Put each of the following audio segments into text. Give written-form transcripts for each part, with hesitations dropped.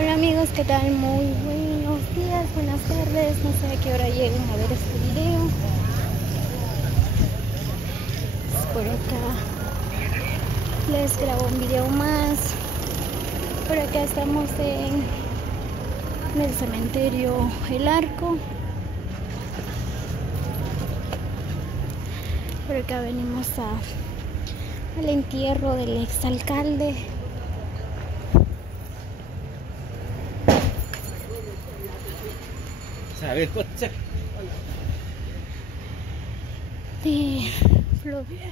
Hola amigos, ¿qué tal? Muy buenos días, buenas tardes, no sé a qué hora lleguen a ver este video. Por acá les grabo un video más. Por acá estamos en el cementerio El Arco. Por acá venimos al entierro del exalcalde. ¿Sabes coche? De Florida.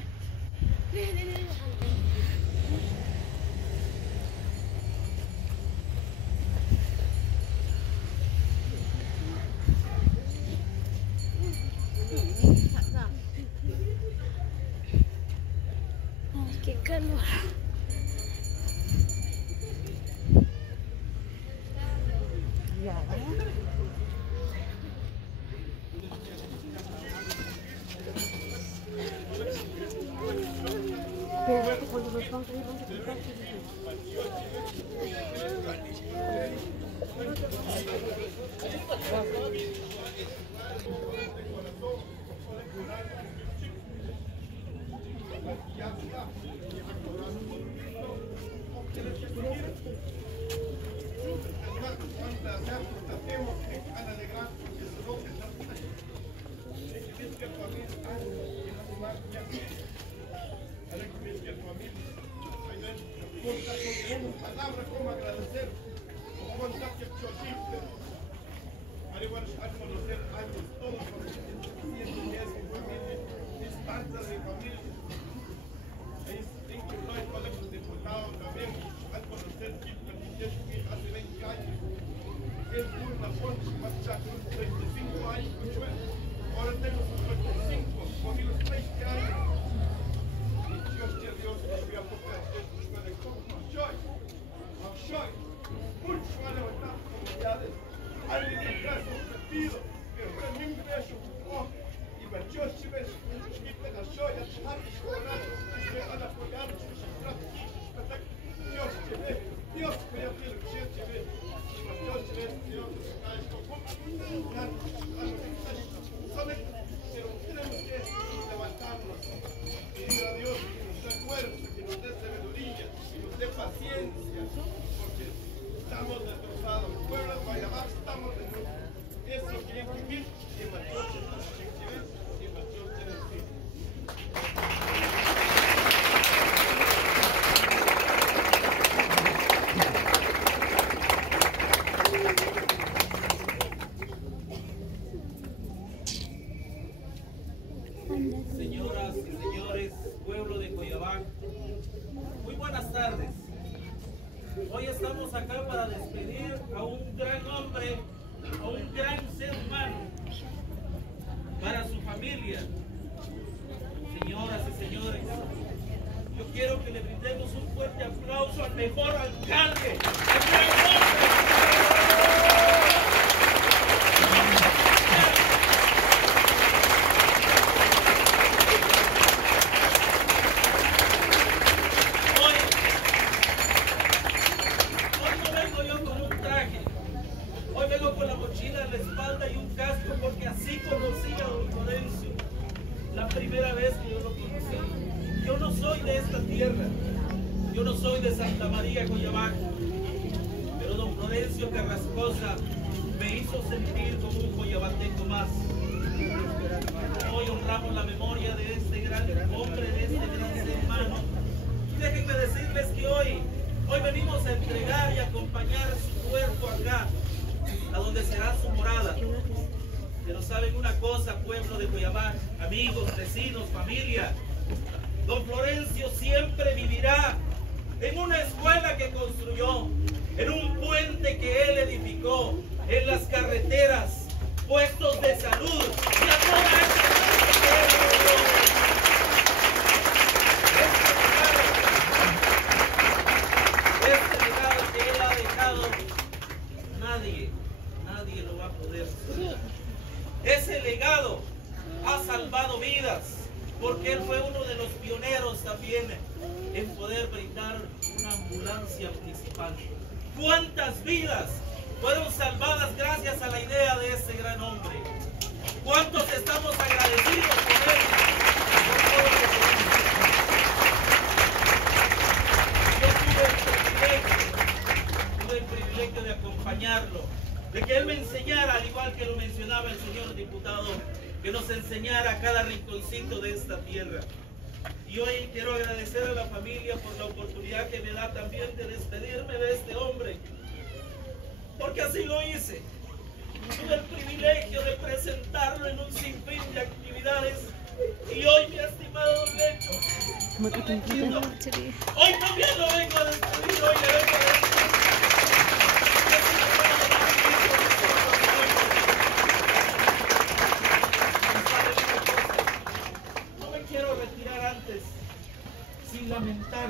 Ay, qué calor. Palabras como agradecer, como contar que al igual a conocer años todos los que es mi familia, es parte de mi familia. Es incluso el colegio de diputados también, al conocer que hace 20 años, es una fuente marcha 35 años, ahora tengo 55, con los 20 años. Dios me apoya de cómo soy, mucho a levantar comunidades, a levantar sus partidos, pero también veo y me si ves, y me la soy, a dejar de escolar, y me van a apoyar, Dios te ve, Dios me ha pedido que te ve, y Dios te ve, Dios te ve, pero tenemos que levantarnos, pedir a Dios que nos dé fuerza, que nos dé sabiduría, que nos dé paciencia, porque estamos destrozados. El pueblo de Guayabá estamos destrozados. Eso quiere vivir y en Machoche estamos en vivir y en Machoche en el fin. Señoras y señores, pueblo de Coyabán, muy buenas tardes. Hoy estamos acá para despedir a un gran hombre, a un gran ser humano, para su familia. Señoras y señores, yo quiero que le brindemos un fuerte aplauso al mejor alcalde, al gran hombre. Hoy vengo con la mochila en la espalda y un casco porque así conocí a don Florencio. La primera vez que yo lo conocí. Yo no soy de esta tierra. Yo no soy de Santa María, Coyabán. Pero don Florencio Carrascosa me hizo sentir como un coyabateco más. Hoy honramos la memoria de este gran hombre, de este gran ser humano. Y déjenme decirles que hoy venimos a entregar y acompañar su cuerpo acá, a donde será su morada. Pero saben una cosa, pueblo de Coyabán, amigos, vecinos, familia, don Florencio siempre vivirá en una escuela que construyó, en un puente que él edificó, en las carreteras, puestos de salud, y a toda esa gente que él ayudó. Este legado que él ha dejado, nadie lo va a poder hacer. Ese legado ha salvado vidas, porque él fue uno de los pioneros también en poder brindar una ambulancia municipal. ¿Cuántas vidas fueron salvadas gracias a la idea de ese gran hombre? ¿Cuántos estamos agradecidos por él? Por todo lo que hizo. Yo tuve el privilegio de acompañarlo, de que él me enseñara, al igual que lo mencionaba el señor diputado, que nos enseñara cada rinconcito de esta tierra. Y hoy quiero agradecer a la familia por la oportunidad que me da también de despedirme de este hombre, porque así lo hice. Tuve el privilegio de presentarlo en un sinfín de actividades, y hoy, mi estimado Don Lencho, hoy también lo vengo a despedir, hoy le vengo a despedir. Sin lamentar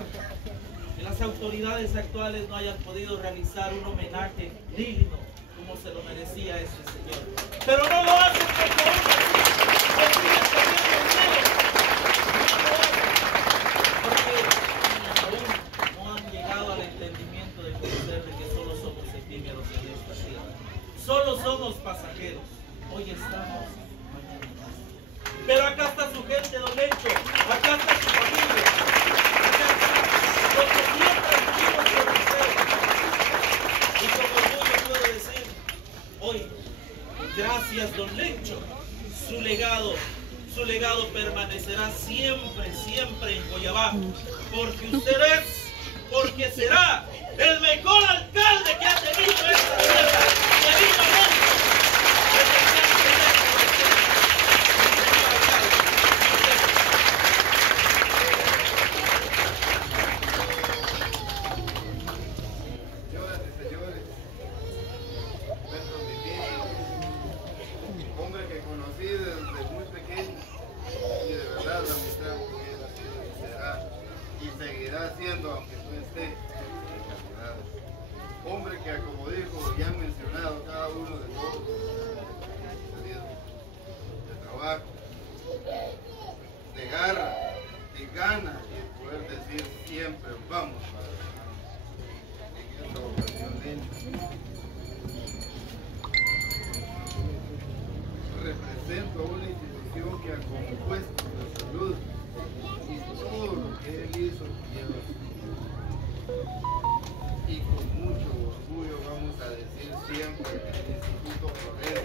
que las autoridades actuales no hayan podido realizar un homenaje digno como se lo merecía ese señor. Pero no lo hacen porque aún no han llegado al entendimiento de conocer de que solo somos efímeros en esta tierra. Solo somos pasajeros. Hoy estamos, mañana no. Pero acá está su gente, Don Lencho. Acá está su familia. Lo que siempre vivimos con usted. Y con orgullo puedo decir, hoy, gracias Don Lencho, su legado permanecerá siempre, siempre en Boyabá, porque usted es, porque será el mejor alcalde que ha tenido esta tierra. ¡Que viva Lencho! Aunque no esté en la ciudad. Hombre que, como dijo, ya han mencionado cada uno de todos de trabajo, de garra, de ganas y de poder decir siempre vamos para en esta ocasión. Represento a una institución que ha compuesto la salud y todo lo que él hizo lleva. Y con mucho orgullo vamos a decir siempre que el Instituto Progreso